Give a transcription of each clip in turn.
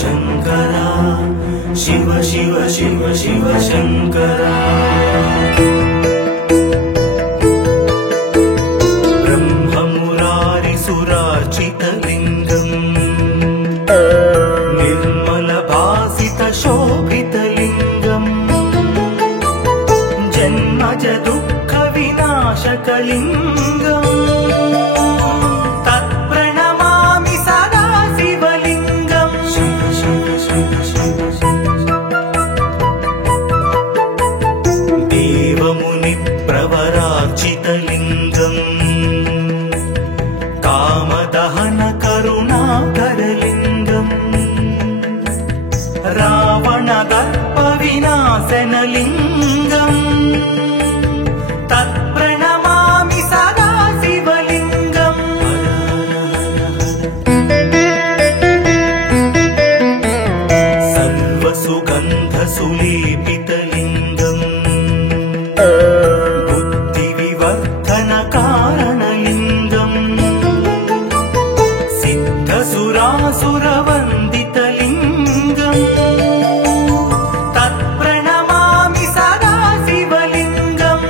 शङ्करा शिव शिव शिव शिव शङ्करा ब्रह्ममुरारिसुरार्चितलिङ्गम् निर्मलभासितशोभितलिङ्गम् जन्मज दुःखविनाशकलिङ्गम् तत्प्रणमामि सदा शिवलिङ्गम् देवमुनिप्रवरार्चितलिङ्गम् कामदहन करुणाकरलिङ्गम् रावणदर्पविनाशनलिङ्गम् तत्प्रणमामि सदा शिवलिङ्गम् सर्वसुगन्धसुलेपितलिङ्गम् बुद्धिविवर्धनकारणलिङ्गम् सिद्धसुरासुरवन्दितलिङ्गम् तत्प्रणमामि सदा शिवलिङ्गम्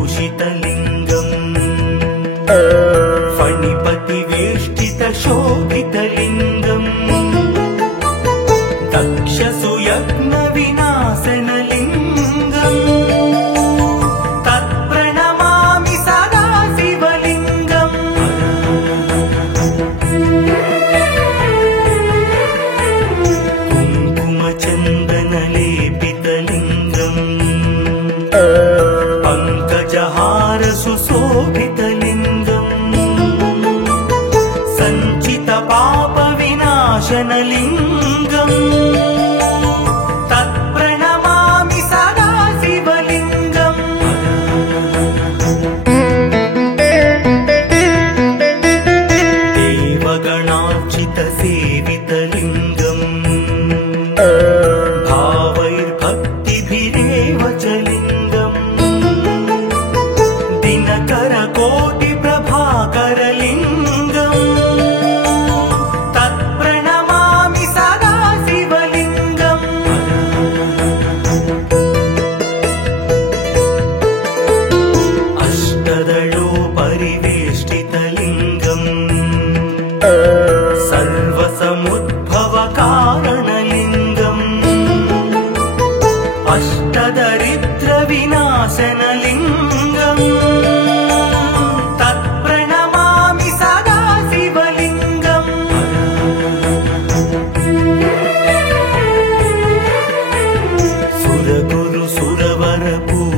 कनकमहामणिभूषितलिङ्गम् फणिपतिवेष्टितशोभितलिङ्गम् दक्षसुयज्ञविनाशनलिङ्गम् तत्प्रणमामि सदा शिवलिङ्गम् कुङ्कुमचन्दनलेपितलिङ्गम् पङ्कजहारसुशोभितलिङ्गम् सञ्चितपापविनाशनलिङ्गम् तत्प्रणमामि सदा शिवलिङ्गम् देवगणार्चितसेवितलिङ्गम् भावैर्भक्तिभिरेव च लिङ्गम् दिनकरकोटिप्रभाकरलिङ्गम् तत्प्रणमामि सदा शिवलिङ्गम् अष्टदलोपरिवेष्टितलिङ्गम् सर्वसमुद्भवकारणलिङ्गम् अष्टदरिद्रविनाशनलिङ्गम् तत्प्रणमामि सदा शिवलिङ्गम्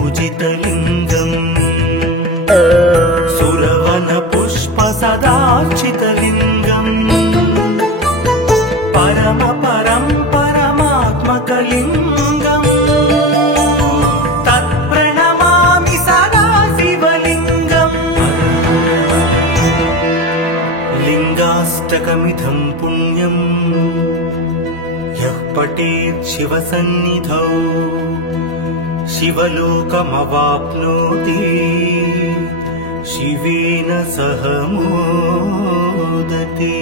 सुरगुरुसुरवरपूजितलिङ्गम् सुरवनपुष्पसदार्चितलिङ्गम् परमात्मकलिङ्गम् तत्प्रणमामि सदा शिवलिङ्गम् लिङ्गाष्टकमिदं पुण्यम् यः पठेत् शिवसन्निधौ शिवलोकमवाप्नोति शिवेन सह मोदते।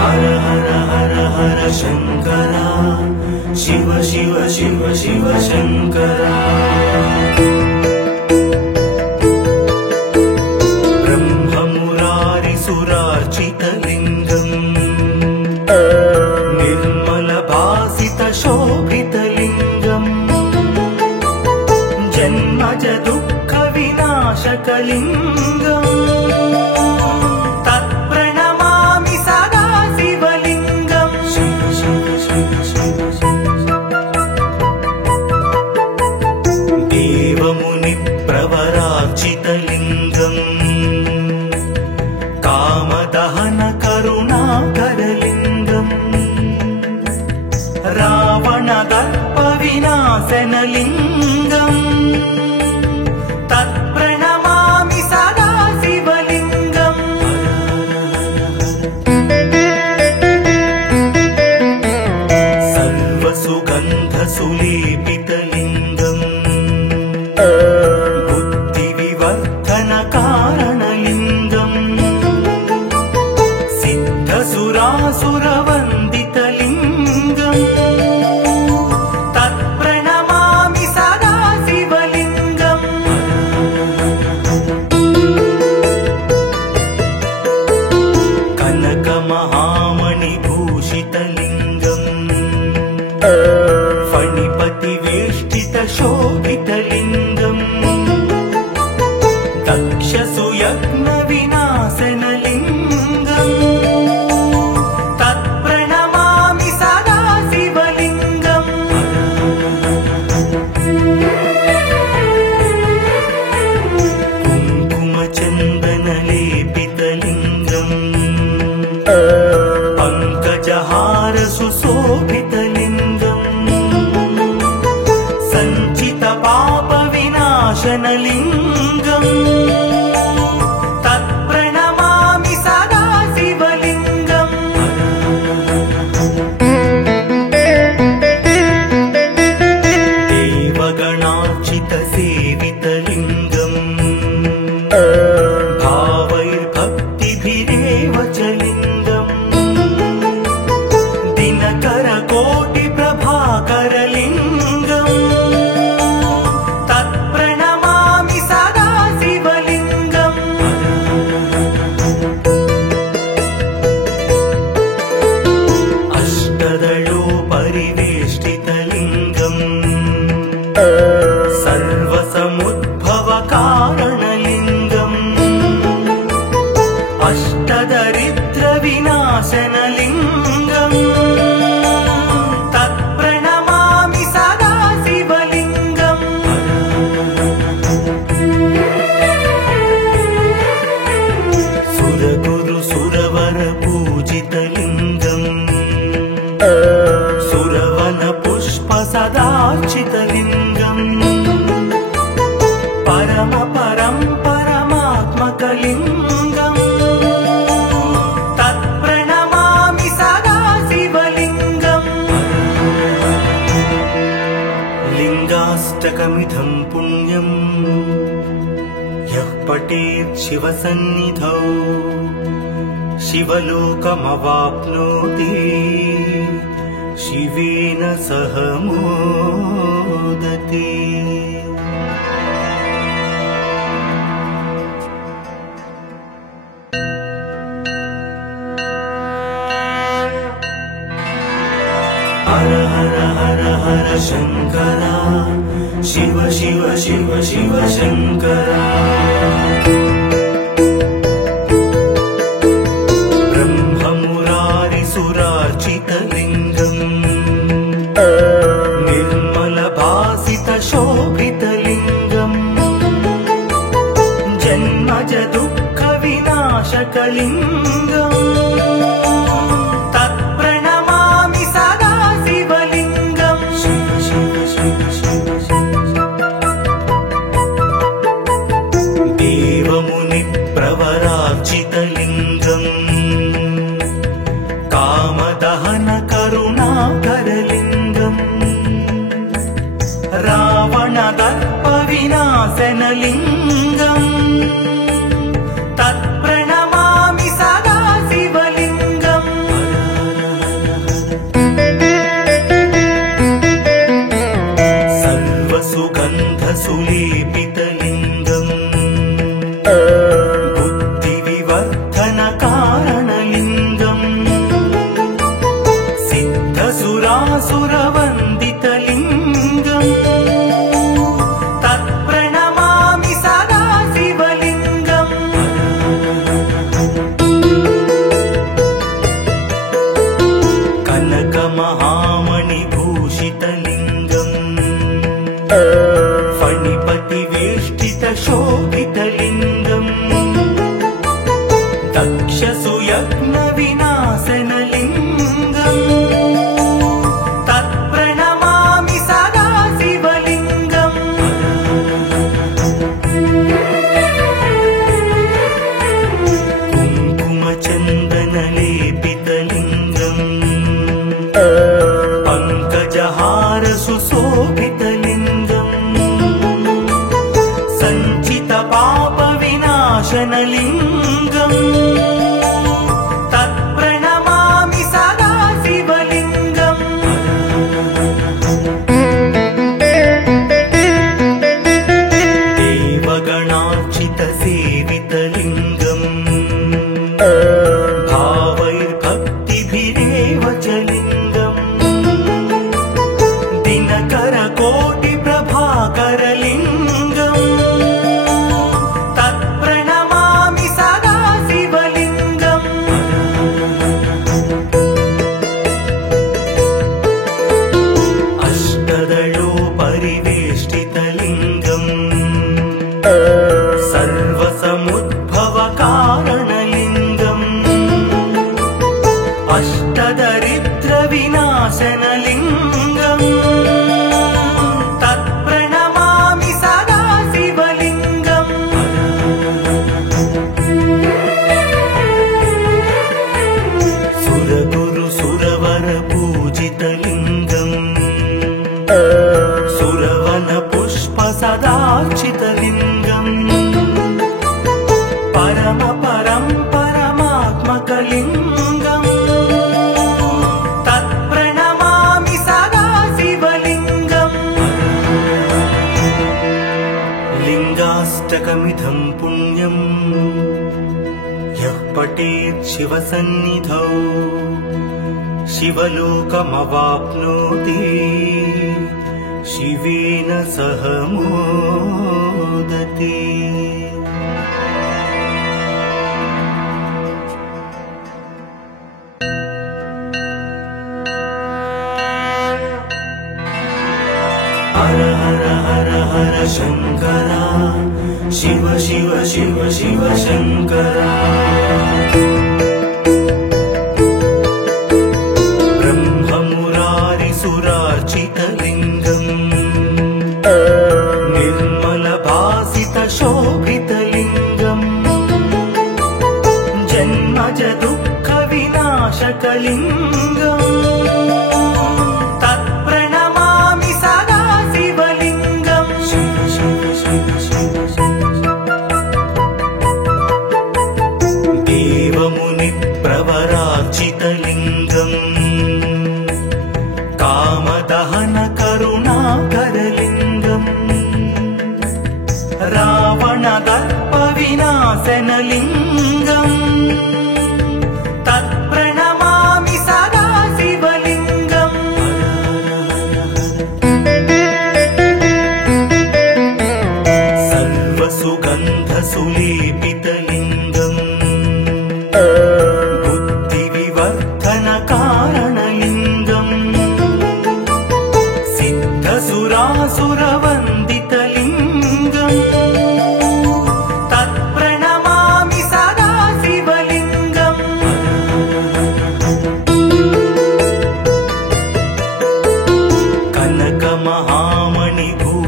हर हर हर हर शङ्करा शिव शिव शिव शिव शङ्करा ब्रह्ममुरारिसुरार्चितलिङ्गम् निर्मलभासितशोभितलिङ्गम् जन्मज दुःखविनाशकलिङ्गम् तत्प्रणमामि सदा शिवलिङ्गम् देवमुनिप्रवरार्चितलिङ्गम् कामदहन करुणाकरलिङ्गम् रावणदर्पविनाशनलिङ्गम् तत्प्रणमामि सदा शिवलिङ्गम् बुद्धिविवर्धनकारणलिङ्गम् सिद्धसुरासुरवन्दितलिङ्गम् तत्प्रणमामि सदा शिवलिङ्गम् कनकमहामणिभूषितलिङ्गम् फणिपतिवेष्टितशोभितलिङ्गम् दक्षसुयज्ञविनाशनलिङ्गम् तत्प्रणमामि सदा शिवलिङ्गम् कुङ्कुमचन्दनलेपितलिङ्गम् पङ्कजहारसुशोभितलिङ्गम् सञ्चितपापविनाशनलिङ्गम् तत्प्रणमामि सदा शिवलिङ्गम् देवगणार्चितसेवितलिङ्गम् भावैर्भक्तिभिरेव च लिङ्गम् दिनकरकोटिप्रभाकरलिङ्गम् तत्प्रणमामि सदा शिवलिङ्गम् अष्टदलोपरिवेष्टितलिङ्गम् सर्वसमुद्भवकारणलिङ्गम् अष्टदरिद्रविनाशनलिङ्गम् तत्प्रणमामि सदा शिवलिङ्गम् सुरगुरुसुरवरपूजितलिङ्गम् सुरवनपुष्पसदार्चितलिङ्गम् परमात्मकलिङ्गम् तत्प्रणमामि सदा शिवलिङ्गम् लिङ्गाष्टकमिदं पुण्यम् यः पठेत् शिवसन्निधौ शिवलोकमवाप्नोति शिवेन सह मोदति। हर हर हर हर शङ्करा शिव शिव शिव शिव शङ्करा ब्रह्ममुरारिसुरार्चितलिङ्गम् निर्मलभासितशोभितलिङ्गम् जन्मज दुःखविनाशकलिङ्गम् तत्प्रणमामि सदा शिवलिङ्गम् शिव शिव शिव शिव देवमुनिप्रवरार्चितलिङ्गम् कामदहनकरुणाकरलिङ्गम् रावणदर्पविनाशनलिङ्गम् तत्प्रणमामि सदा शिवलिङ्गम् सर्वसुगन्धसुलेपितलिङ्गम् बुद्धिविवर्धनकारणलिङ्गम् सिद्धसुरासुरवन्दितलिङ्गम् तत्प्रणमामि सदा शिवलिङ्गम् कनकमहामणिभूषितलिङ्गम् फणिपतिवेष्टितशोभितलिङ्गम् दक्षसुयज्ञविनाशनलिङ्गम् तत्प्रणमामि सदा शिवलिङ्गम् कुङ्कुमचन्दनलेपितलिङ्गम् पङ्कजहारसुशोभितलिङ्गम् विनाशनलिङ्गम् तत्प्रणमामि सदा शिवलिङ्गम् देवगणार्चितसेवितलिङ्गम् भावैर्भक्तिभिरेव च लिङ्गम् दिनकरकोटिप्रभाकरलिङ्गम् तत्प्रणमामि सदा शिवलिङ्गम् अष्टदलोपरिवेष्टितलिङ्गम् सर्वसमुद्भवकारणलिङ्गम् अष्टदरिद्रविनाशनलिङ्गम् तत्प्रणमामि सदा शिवलिङ्गम् सुरगुरुसुरवरपूजितलिङ्गम् सुरवनपुष्पसदार्चितलिङ्गम् परमात्मकलिङ्गम् तत्प्रणमामि सदा शिवलिङ्गम् लिङ्गाष्टकमिदं पुण्यम् यः पठेत् शिवसन्निधौ शिवलोकमवाप्नोति शिवेन सह मोदति। हर हर हर हर शङ्करा शिव शिव शिव शिव शङ्करा ब्रह्ममुरारिसुरार्चितलिङ्गम् निर्मलभासितशोभितलिङ्गम् जन्मज दुःखविनाशकलिङ्गम् तत्प्रणमामि सदा शिवलिङ्गम् देवमुनिप्रवरार्चितलिङ्गम् कामदहनकरुणाकरलिङ्गम् रावणदर्पविनाशनलिङ्गम् तत्प्रणमामि सदा शिवलिङ्गम् सर्वसुगन्धसुलेपितलिङ्गम् बुद्धिविवर्धनकारणलिङ्गम् सिद्धसुरासुरवन्दितलिङ्गम् तत्प्रणमामि सदा शिवलिङ्गम्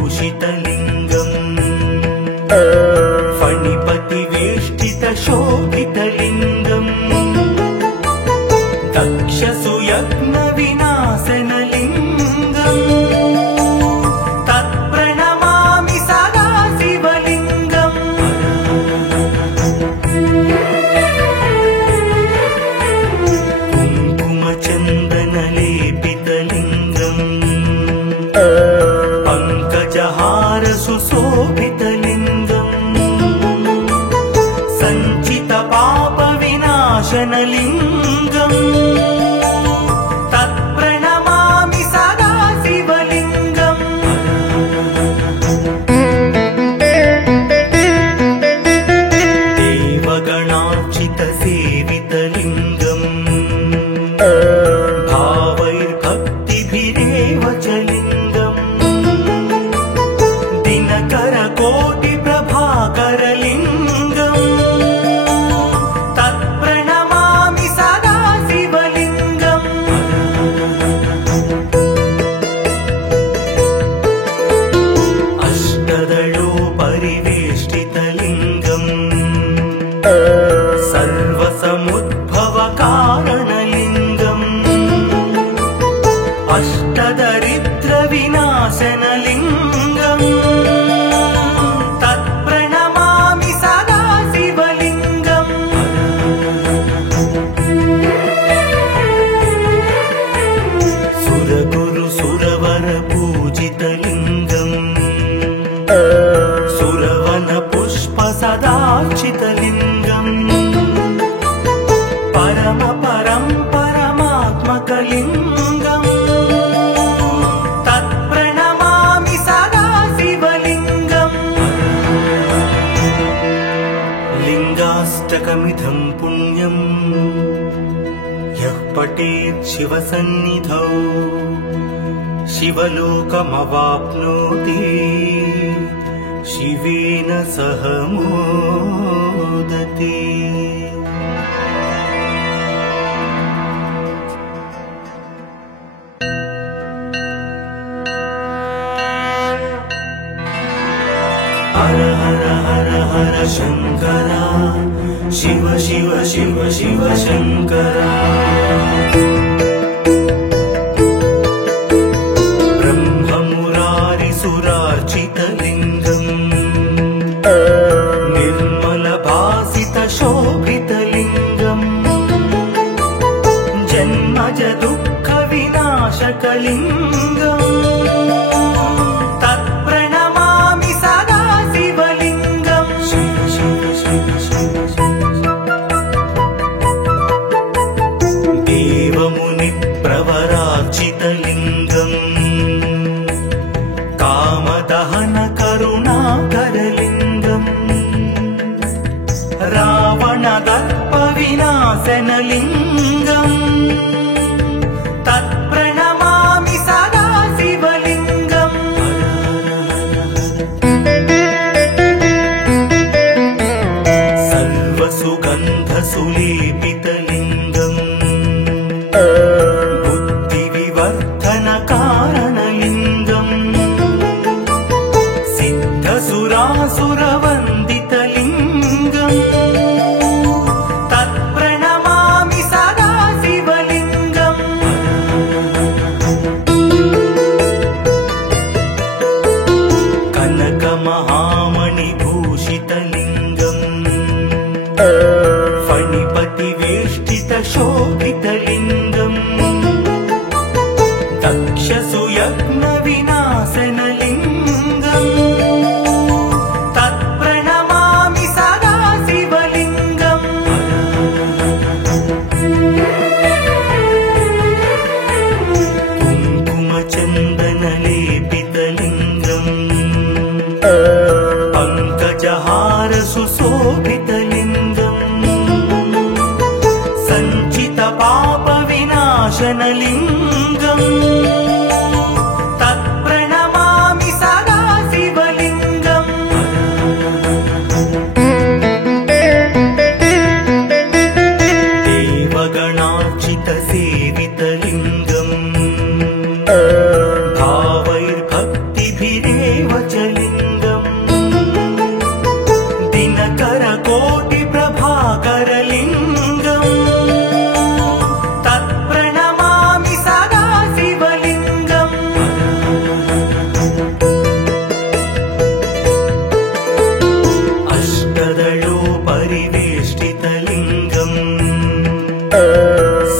कनकमहामणिभूषितलिङ्गम् फणिपतिवेष्टितशोभितलिङ्गम् दक्षसुयज्ञविनाशनलिङ्गम् तत्प्रणमामि सदा शिवलिङ्गम् कुङ्कुमचन्दनलेपितलिङ्गम् पङ्कजहारसुशोभितलिङ्गम् सञ्चितपापविनाशनलिङ्गम् तत्प्रणमामि सदा शिवलिङ्गम् देवगणार्चितसेवितलिङ्गम् भावैर्भक्तिभिरेव च लिङ्गम् दिनकरकोटिप्रभाकरलिङ्गम् तत्प्रणमामि सदा शिवलिङ्गम् अष्टदलोपरिवेष्टितलिङ्गम् सर्वसमुद्भवकारणलिङ्गम् अष्टदरिद्रविनाशनलिङ्गम् तत्प्रणमामि सदा शिव सुरवन पुष्प सदार्चितलिङ्गम् परम परं परमात्मकलिङ्गम् तत्प्रणमामि सदा शिवलिङ्गम् लिङ्गाष्टकमिदं पुण्यम् यः पठेत् शिवसन्निधौ शिवलोकमवाप्नोति शिवेन सह मोदते। हर हर हर हर शंकर शिव शिव शिव शिव शंकर ब्रह्ममुरारिसुरार्चितलिङ्गम् निर्मलभासितशोभितलिङ्गम् जन्मज दुःखविनाशकलिङ्गम् तत्प्रणमामि सदा शिवलिङ्गम् देवमुनिप्रवरार्चितलिङ्गम् कामदहन करुणाकरलिङ्गम् रावणदर्पविनाशनलिङ्गम् तत्प्रणमामि सदा शिवलिङ्गम् सर्वसुगन्धसुलेपितलिङ्गम् बुद्धिविवर्धनकारणलिङ्गम् सिद्धसुरासुरवन्दितलिङ्गम् तत्प्रणमामि सदा शिवलिङ्गम् कनकमहामणिभूषितलिङ्गम् फणिपतिवेष्टितशोभितलिङ्गम् दक्षसुयज्ञविनाशनलिङ्गम् तत्प्रणमामि सदा शिवलिङ्गम् कुङ्कुमचन्दनलेपितलिङ्गम् पङ्कजहारसुशोभितलिङ्गम् सञ्चितपापविनाशनलिङ्गम् तत्प्रणमामि सदा शिवलिङ्गम् देवगणार्चितसेवितलिङ्गम् भावैर्भक्तिभिरेव च लिङ्गम् दिनकरकोटिप्रभाकरलिङ्गम् तत्प्रणमामि सदा शिवलिङ्गम् अष्टदलोपरिवेष्टितलिङ्गम्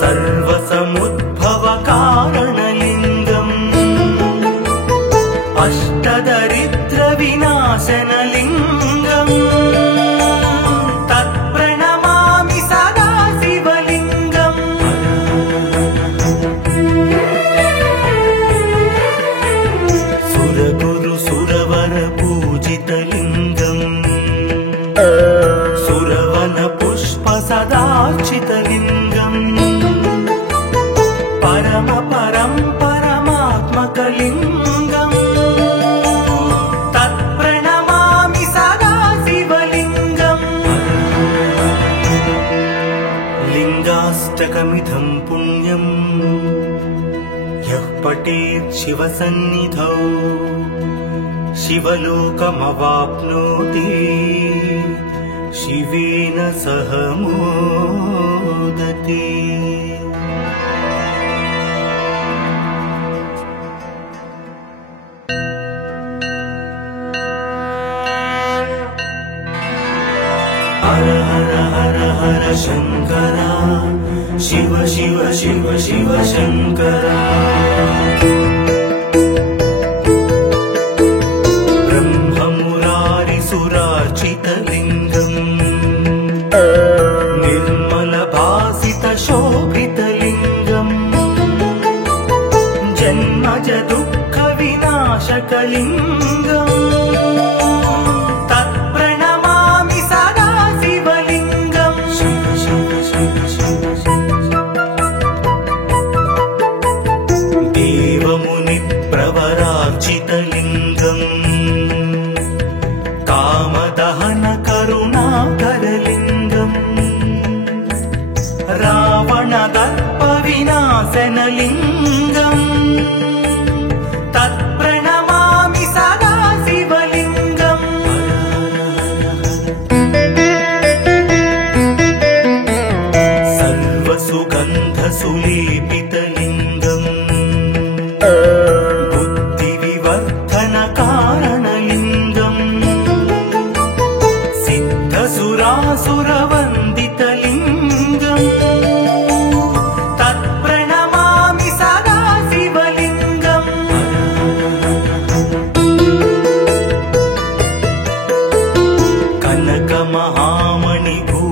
सर्वसमुद्भवकारणलिङ्गम् अष्टदरिद्रविनाशनलिङ्गम् तत्प्रणमामि सदा शिवलिङ्गम् सुरगुरुसुरवरपूजितलिङ्गम् सुरवनपुष्प सदार्चितलिङ्गम् परम परं परमात्मकलिङ्गम् तत्प्रणमामि सदा शिवलिङ्गम् लिङ्गाष्टकमिदं पुण्यम् यः पठेत् शिवसन्निधौ शिवलोकमवाप्नोति शिवेन सह मोदते। हर हर हर हर शंकर शिव शिव शिव शिव शंकर ब्रह्म शिवलिङ्गम् तत्प्रणमामि सदा शिवलिङ्गम् देवमुनिप्रवरार्चितलिङ्गम् कामदहन करुणाकरलिङ्गम् रावणदर्पविनाशनलिङ्गम् तत्प्रणमामि सदा शिवलिङ्गम् सर्वसुगन्धसुलेपितलिङ्गम् बुद्धिविवर्धनकारणलिङ्गम् सिद्धसुरासुरवन्दितलिङ्गम् तत्प्रणमामि सदा शिवलिङ्गम्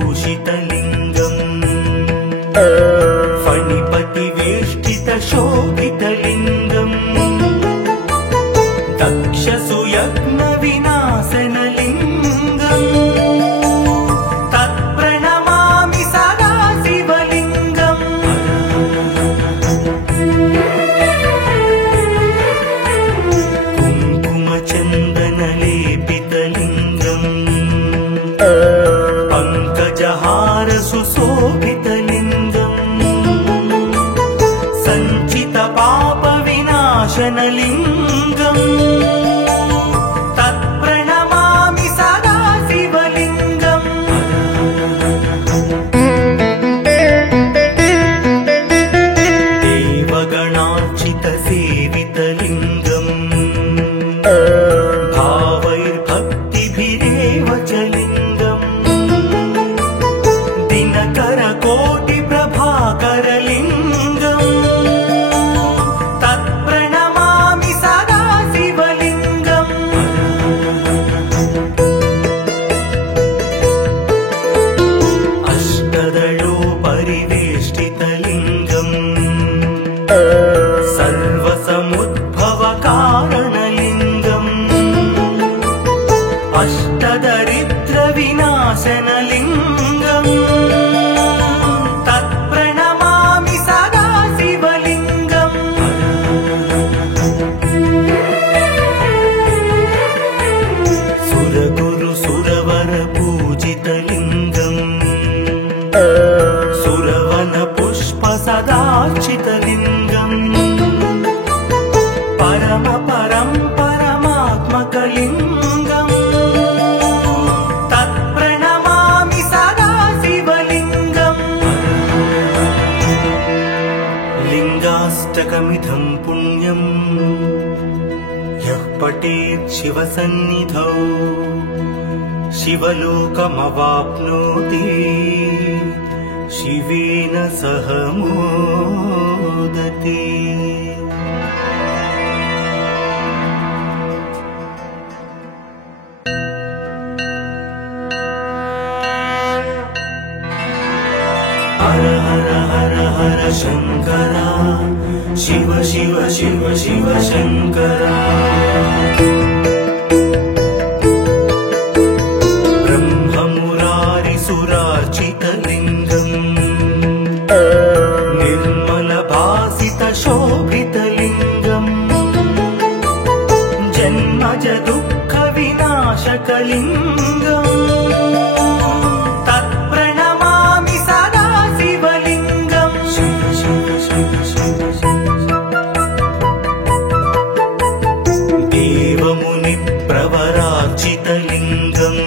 कनकमहामणिभूषितलिङ्गम् फणिपतिवेष्टितशोभितलिङ्गम् दक्षसुयज्ञविनाशनलिङ्गम् तत्प्रणमामि सदा शिवलिङ्गम् कुङ्कुमचन्दनलेपितलिङ्गम् पङ्कजहारसुशोभितलिङ्गम् सञ्चितपापविनाशनलिङ्गम् तत्प्रणमामि सदा शिवलिङ्गम् देवगणार्चितसेवितलिङ्गम् भावैर्भक्तिभिरेव च लिङ्गम् दिनकरकोटिप्रभाकरलिङ्गम् तत्प्रणमामि सदा शिवलिङ्गम् अष्टदलोपरिवेष्टितलिङ्गम् सर्वसमुद्भवकारणलिङ्गम् अष्टदरिद्रविनाशनलिङ्गम् तत्प्रणमामि सदा शिवलिङ्गम् सुरगुरुसुरवरपूजितलिङ्गम् सुरवनपुष्पसदार्चितलिङ्गम् परमात्मकलिङ्गम् तत्प्रणमामि सदा शिवलिङ्गम् लिङ्गाष्टकमिदं पुण्यम् यः पठेत् शिवसन्निधौ शिवलोकमवाप्नोति शिवेन सह मोदते। हर हर हर हर शङ्करा शिव शिव शिव शिव शङ्करा ब्रह्ममुरारिसुरार्चितलिङ्गम् निर्मलभासितशोभितलिङ्गम् जन्मज दुःखविनाशकलिङ्गम् तत्प्रणमामि सदा शिवलिङ्गम् देवमुनिप्रवरार्चितलिङ्गम्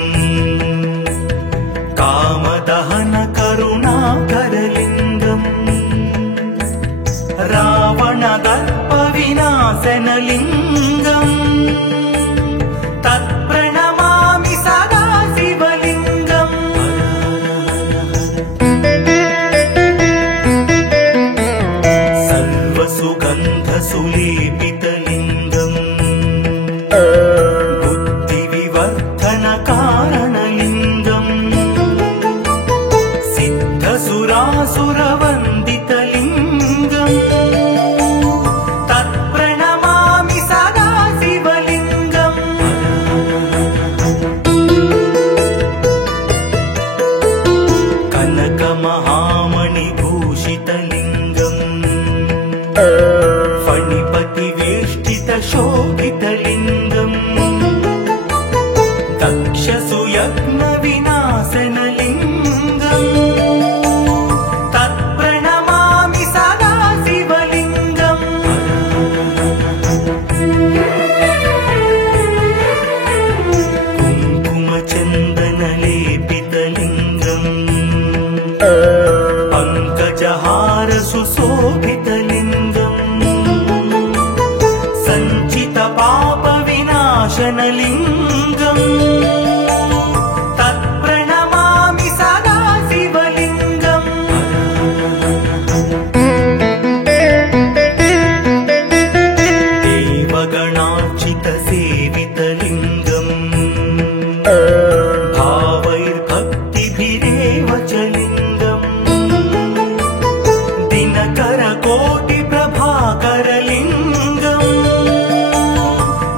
कामदहन करुणाकरलिङ्गम् रावणदर्पविनाशनलिङ्गम् तत्प्रणमामि सदा शिवलिङ्गम् सर्वसुगन्धसुलेपितलिङ्गम् बुद्धिविवर्धनकारणलिङ्गम् सिद्धसुरासुरवन्दितलिङ्गम् तत्प्रणमामि सदा दक्षसुयज्ञविनाशनलिङ्गम् तत्प्रणमामि सदा शिवलिङ्गम् कुङ्कुमचन्दनलेपितलिङ्गम् पङ्कजहार सुशोभितलिङ्गम् सञ्चितपापविनाशनलिङ्गम् तत्प्रणमामि सदा शिवलिङ्गम् देवगणार्चितसेवितलिङ्गम् भावैर्भक्तिभिरेव च लिङ्गम् दिनकरकोटिप्रभाकरलिङ्गम्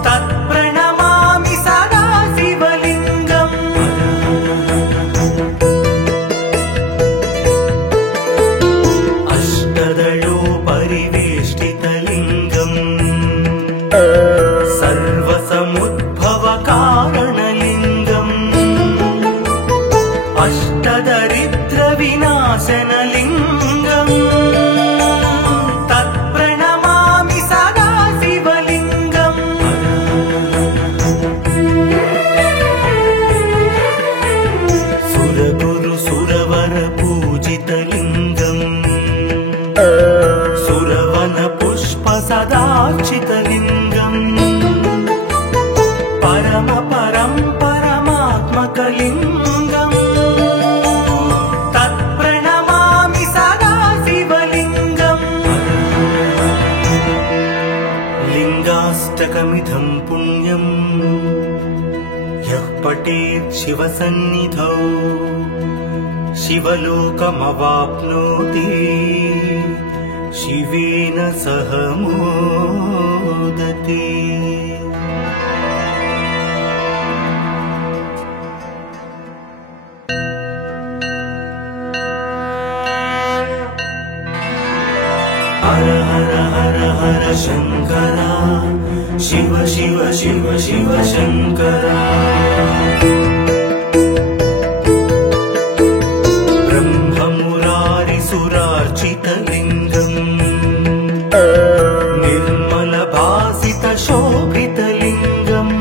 तत्प्रणमामि सदा शिवलिङ्गम् अष्टदलोपरिवेष्टितलिङ्गम् सर्वसमुद्भवकारणलिङ्गम् अष्टदरिद्रविनाशनलिङ्गम् तत्प्रणमामि सदा शिवलिङ्गम् सुरगुरुसुरवरपूजितलिङ्गम् सुरवनपुष्पसदार्चितलिङ्गम् परमात्मकलिङ्गम् तत्प्रणमामि सदा शिवलिङ्गम् लिङ्गाष्टकमिदं पुण्यम् यः पठेत् शिवसन्निधौ शिवलोकमवाप्नोति शिवेन सह मोदते। हर हर हर हर शङ्करा शिव शिव शिव शिव शङ्करा ब्रह्ममुरारिसुरार्चितलिङ्गम् निर्मलभासितशोभितलिङ्गम्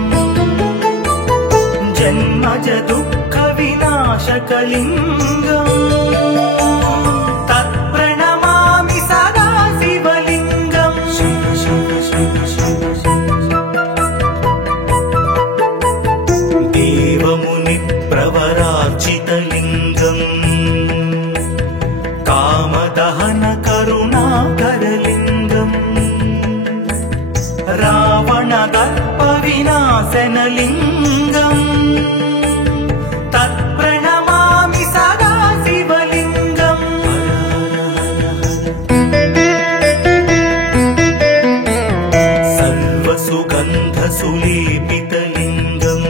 जन्मज दुःखविनाशकलिङ्गम् तत्प्रणमामि सदा शिवलिङ्गम् देवमुनिप्रवरार्चितलिङ्गम् कामदहनकरुणाकरलिङ्गम् रावणदर्पविनाशनलिङ्गम् तत्प्रणमामि सदा शिवलिङ्गम् सर्वसुगन्धसुलेपितलिङ्गम्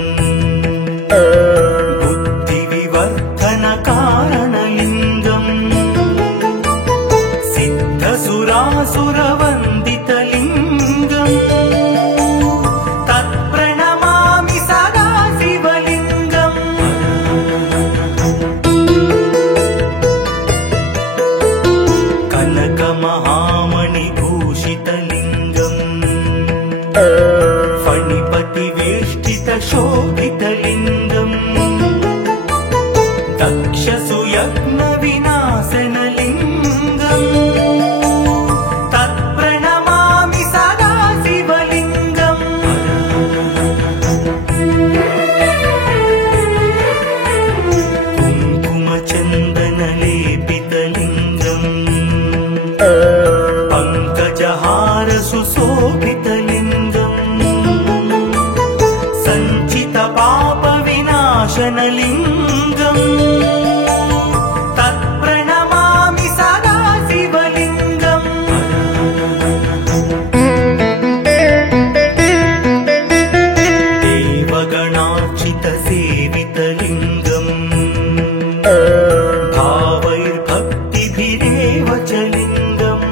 बुद्धिविवर्धनकारणलिङ्गम् सिद्धसुरासुरवन्दितलिङ्गम् तत्प्रणमामि सदा शिवलिङ्गम् कनकमहामणिभूषितलिङ्गम् फणिपतिवेष्टितशोभितलिङ्गम् दक्षसुयज्ञविनाशनलिङ्गम् तत्प्रणमामि सदा शिवलिङ्गम् कुङ्कुमचन्दनलेपितलिङ्गम् पङ्कजहार सुशोभितलिङ्गम् सञ्चितपापविनाशनलिङ्गम् तत्प्रणमामि सदा शिवलिङ्गम् देवगणार्चितसेवितलिङ्गम् भावैर्भक्तिभिरेव च लिङ्गम्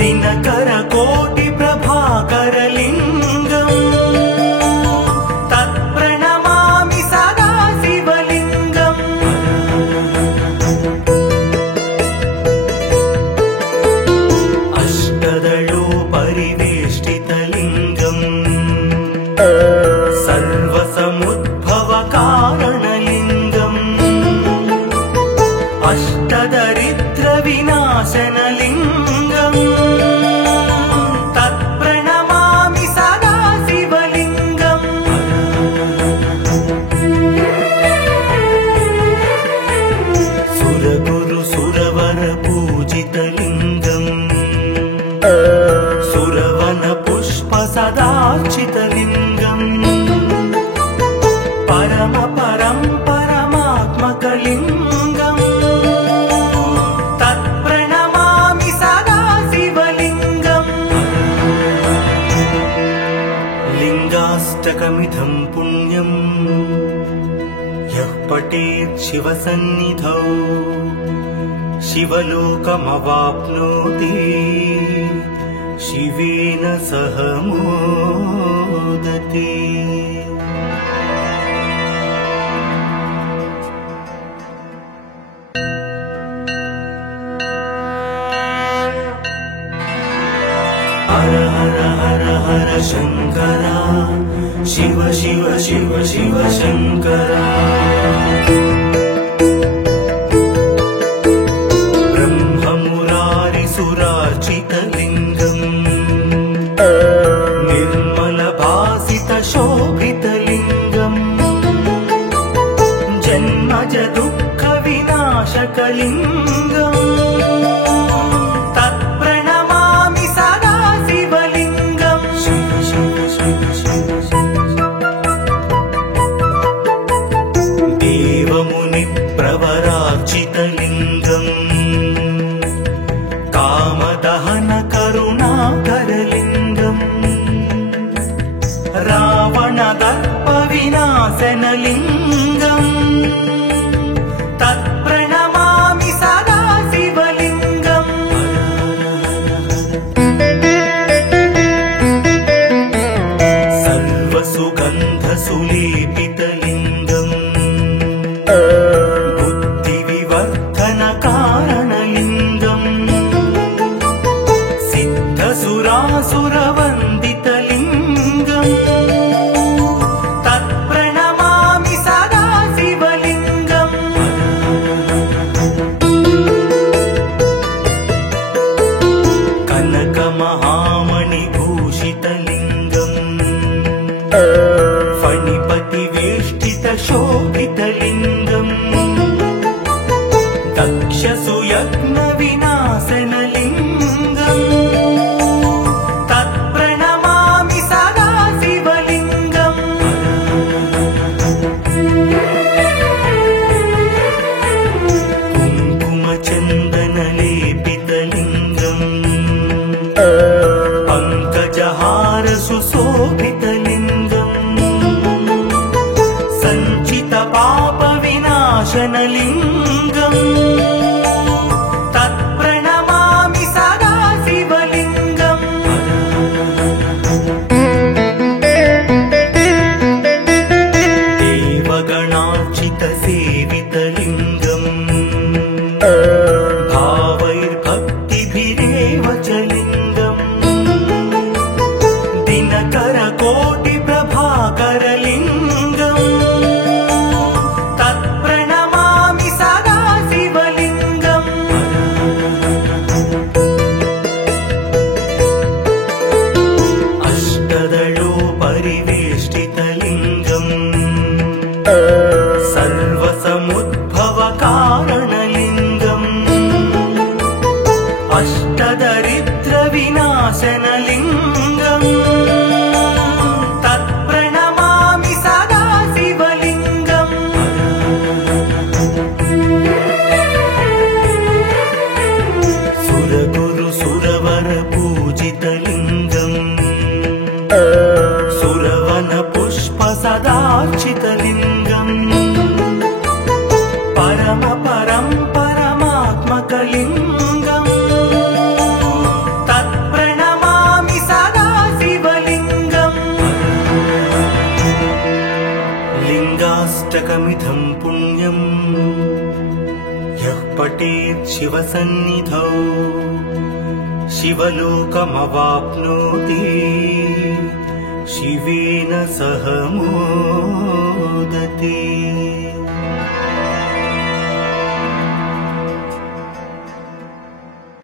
दिनकरकोटिप्रभाकरलिङ्गम् तत्प्रणमामि सर्वसमुद्भवकारणलिङ्गम् अष्टदरिद्रविनाशनलिङ्गम् तत्प्रणमामि सदा शिवलिङ्गम् सुरगुरु सुरवर पूजितलिङ्गम् सुरवन पुष्प सदार्चितलिङ्गम् परम परं परमात्मकलिङ्गम् तत्प्रणमामि सदा शिवलिङ्गम् लिङ्गाष्टकमिदं पुण्यम् यः पठेत् शिवसन्निधौ शिवलोकमवाप्नोति शिवेन सह मोदते। हर हर हर हर शङ्करा शिव शिव शिव शिव शङ्करा ब्रह्ममुरारिसुरार्चितलिङ्गम् निर्मलभासितशोभितलिङ्गम् जन्मज दुःखविनाशकलिङ्गम् तत्प्रणमामि सदा शिवलिङ्गम् देवमुनिप्रवरार्चितलिङ्गम् कामदहन करुणाकरलिङ्गम् रावणदर्पविनाशनलिङ्गम् तत्प्रणमामि सदा शिवलिङ्गम् सर्वसुगन्धसुलेपितलिङ्गम् बुद्धिविवर्धनकारणलिङ्गम् सिद्धसुरासुरवन्दितलिङ्गम् तत्प्रणमामि सदा शिवलिङ्गम् कनकमहामणिभूषितलिङ्गम् फणिपतिवेष्टितशोभितलिङ्गम् दक्षसुयज्ञविनाशनलिङ्गम् तत्प्रणमामि सदा शिवलिङ्गम् कुङ्कुमचन्दनलेपितलिङ्गम् पङ्कजहारसुशोभितलिङ्गम् सञ्चितपापविनाशनलिङ्गम् तत्प्रणमामि सदा शिवलिङ्गम् देवगणार्चितसेवितलिङ्गम् भावैर्भक्तिभिरेव च लिङ्गम् दिनकरकोटिप्रभाकरलिङ्गम् तत्प्रणमामि सदा शिवलिङ्गम् अष्टदलोपरिवेष्टितलिङ्गम् सर्वसमुद्भवकारणलिङ्गम् अष्टदरिद्रविनाशनलिङ्गम् तत्प्रणमामि सदा शिवलिङ्गम् सुरगुरु सुरवर पूजितलिङ्गम् सुरवन पुष्प सदार्चितलिङ्गम् परम परं परमात्मकलिङ्गम् तत्प्रणमामि सदा शिवलिङ्गम् लिङ्गाष्टकमिदं पुण्यम् यः पठेत् शिवसन्निधौ शिवलोकमवाप्नोति शिवेन सह मोदते।